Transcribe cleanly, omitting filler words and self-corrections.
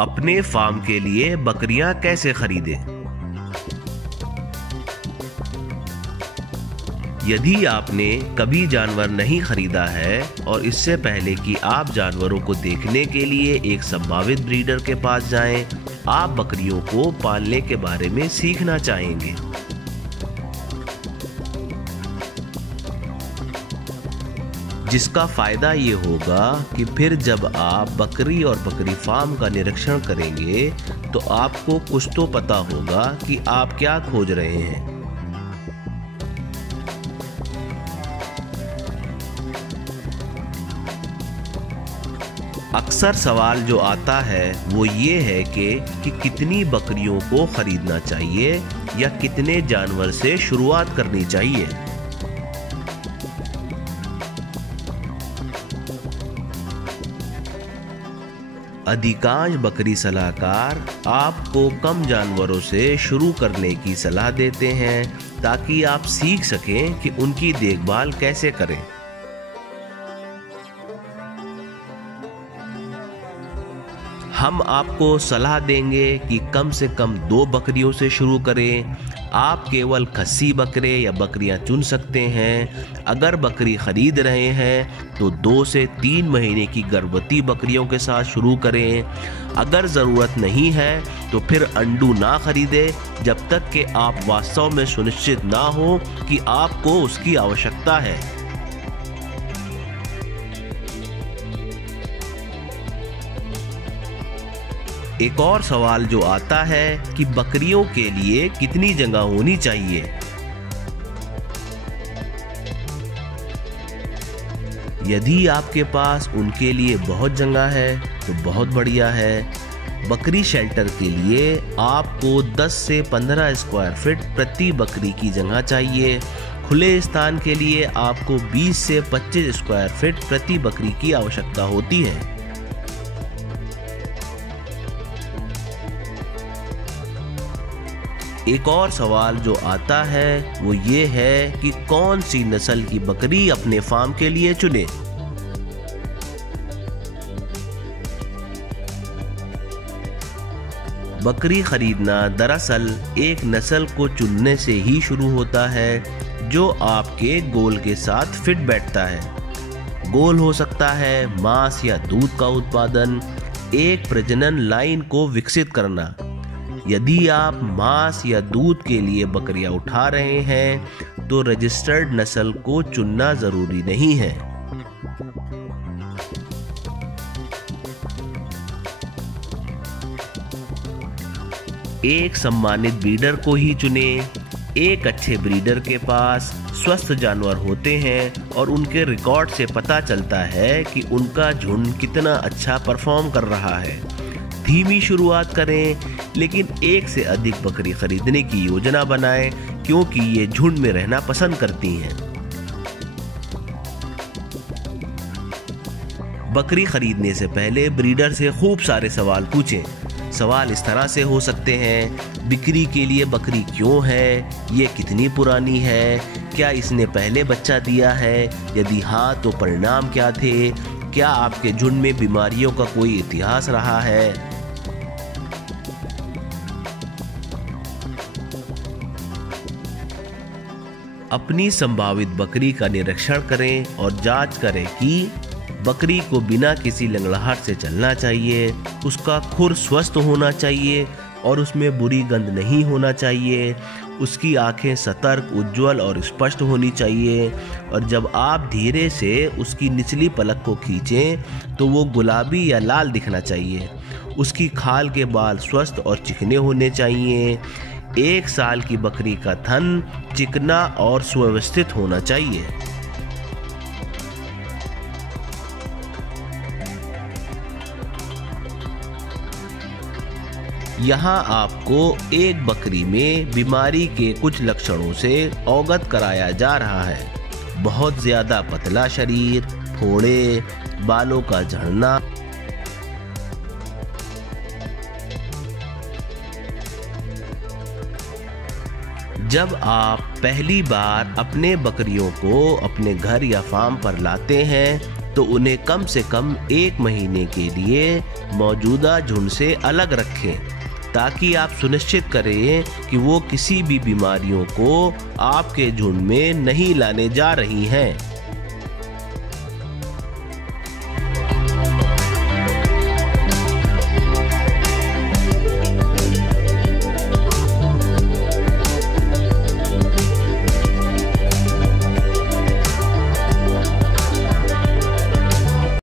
अपने फार्म के लिए बकरियां कैसे खरीदें? यदि आपने कभी जानवर नहीं खरीदा है और इससे पहले कि आप जानवरों को देखने के लिए एक संभावित ब्रीडर के पास जाएं, आप बकरियों को पालने के बारे में सीखना चाहेंगे। जिसका फायदा ये होगा कि फिर जब आप बकरी और बकरी फार्म का निरीक्षण करेंगे तो आपको कुछ तो पता होगा कि आप क्या खोज रहे हैं। अक्सर सवाल जो आता है वो ये है कि कितनी बकरियों को खरीदना चाहिए या कितने जानवर से शुरुआत करनी चाहिए। अधिकांश बकरी सलाहकार आपको कम जानवरों से शुरू करने की सलाह देते हैं ताकि आप सीख सकें कि उनकी देखभाल कैसे करें। हम आपको सलाह देंगे कि कम से कम 2 बकरियों से शुरू करें। आप केवल खस्सी बकरे या बकरियां चुन सकते हैं। अगर बकरी खरीद रहे हैं तो 2 से 3 महीने की गर्भवती बकरियों के साथ शुरू करें। अगर ज़रूरत नहीं है तो फिर अंडू ना खरीदें जब तक कि आप वास्तव में सुनिश्चित ना हो कि आपको उसकी आवश्यकता है। एक और सवाल जो आता है कि बकरियों के लिए कितनी जगह होनी चाहिए। यदि आपके पास उनके लिए बहुत जगह है तो बहुत बढ़िया है। बकरी शेल्टर के लिए आपको 10 से 15 स्क्वायर फीट प्रति बकरी की जगह चाहिए। खुले स्थान के लिए आपको 20 से 25 स्क्वायर फीट प्रति बकरी की आवश्यकता होती है। एक और सवाल जो आता है वो ये है कि कौन सी नस्ल की बकरी अपने फार्म के लिए चुने। बकरी खरीदना दरअसल एक नस्ल को चुनने से ही शुरू होता है जो आपके गोल के साथ फिट बैठता है। गोल हो सकता है मांस या दूध का उत्पादन, एक प्रजनन लाइन को विकसित करना। यदि आप मांस या दूध के लिए बकरियां उठा रहे हैं तो रजिस्टर्ड नस्ल को चुनना जरूरी नहीं है। एक सम्मानित ब्रीडर को ही चुने। एक अच्छे ब्रीडर के पास स्वस्थ जानवर होते हैं और उनके रिकॉर्ड से पता चलता है कि उनका झुंड कितना अच्छा परफॉर्म कर रहा है। धीमी शुरुआत करें लेकिन 1 से अधिक बकरी खरीदने की योजना बनाएं क्योंकि ये झुंड में रहना पसंद करती हैं। बकरी खरीदने से पहले ब्रीडर से खूब सारे सवाल पूछें। सवाल इस तरह से हो सकते हैं: बिक्री के लिए बकरी क्यों है? ये कितनी पुरानी है? क्या इसने पहले बच्चा दिया है? यदि हाँ तो परिणाम क्या थे? क्या आपके झुंड में बीमारियों का कोई इतिहास रहा है? अपनी संभावित बकरी का निरीक्षण करें और जांच करें कि बकरी को बिना किसी लंगड़ाहट से चलना चाहिए, उसका खुर स्वस्थ होना चाहिए और उसमें बुरी गंध नहीं होना चाहिए, उसकी आंखें सतर्क, उज्जवल और स्पष्ट होनी चाहिए और जब आप धीरे से उसकी निचली पलक को खींचें तो वो गुलाबी या लाल दिखना चाहिए। उसकी खाल के बाल स्वस्थ और चिकने होने चाहिए। 1 साल की बकरी का थन चिकना और सुव्यवस्थित होना चाहिए। यहाँ आपको एक बकरी में बीमारी के कुछ लक्षणों से अवगत कराया जा रहा है: बहुत ज्यादा पतला शरीर, फोड़े, बालों का झड़ना, जब आप पहली बार अपने बकरियों को अपने घर या फार्म पर लाते हैं तो उन्हें कम से कम 1 महीने के लिए मौजूदा झुंड से अलग रखें, ताकि आप सुनिश्चित करें कि वो किसी भी बीमारियों को आपके झुंड में नहीं लाने जा रही हैं।